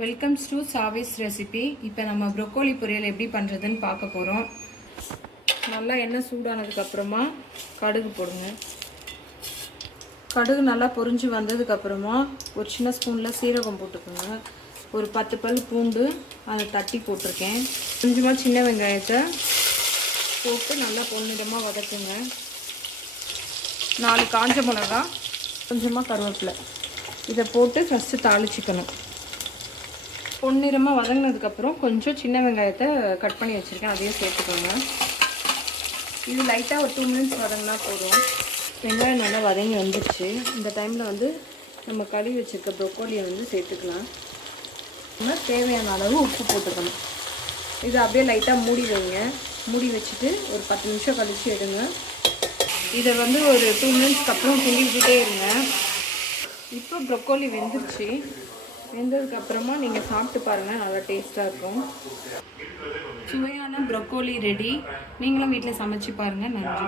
Welcomes to சாவிஸ் recipe. இப்போ நம்ம broccoli பொரியல் எப்படி பண்ணுறதுன்னு பார்க்க போகிறோம். நல்லா எண்ணெய் சூடானதுக்கப்புறமா கடுகு போடுங்க. கடுகு நல்லா பொரிஞ்சு வந்ததுக்கப்புறமா ஒரு சின்ன ஸ்பூனில் சீரகம் போட்டுக்கோங்க. ஒரு 10 பல் பூண்டு அதை தட்டி போட்டிருக்கேன். கொஞ்சமாக சின்ன வெங்காயத்தை போட்டு நல்லா பொன்னிறமாக வதக்குங்க. 4 காஞ்ச மிளகா, கொஞ்சமாக கருவேப்பிலை இதை போட்டு ஃபஸ்ட்டு தாளிச்சிக்கணும். பொன்னிறமாக வதங்கினதுக்கப்புறம் கொஞ்சம் சின்ன வெங்காயத்தை கட் பண்ணி வச்சுருக்கேன், அதையும் சேர்த்துக்கோங்க. இது லைட்டாக ஒரு 2 மினிட்ஸ் வதங்கினா போதும். வெங்காயம் நல்லா வதங்கி வந்துடுச்சு. இந்த டைமில் நம்ம கழுவி வச்சுருக்க ப்ரொக்கோலியை சேர்த்துக்கலாம். நம்ம தேவையான அளவு உப்பு போட்டுக்கணும். இது அப்படியே லைட்டாக மூடி வைங்க. மூடி வச்சுட்டு ஒரு 10 நிமிஷம் கழித்து எடுங்க. இதை ஒரு 2 மினிட்ஸ்க்கு அப்புறம் கிண்டி விட்டுட்டே இருங்க. இப்போ ப்ரொக்கோலி வெந்துருச்சு. வெந்ததுக்கப்புறமா நீங்கள் சாப்பிட்டு பாருங்கள், நல்லா டேஸ்ட்டாக இருக்கும். சுவையான ப்ரொக்கோலி ரெடி. நீங்களும் வீட்டில் சமைச்சு பாருங்கள். நன்றி.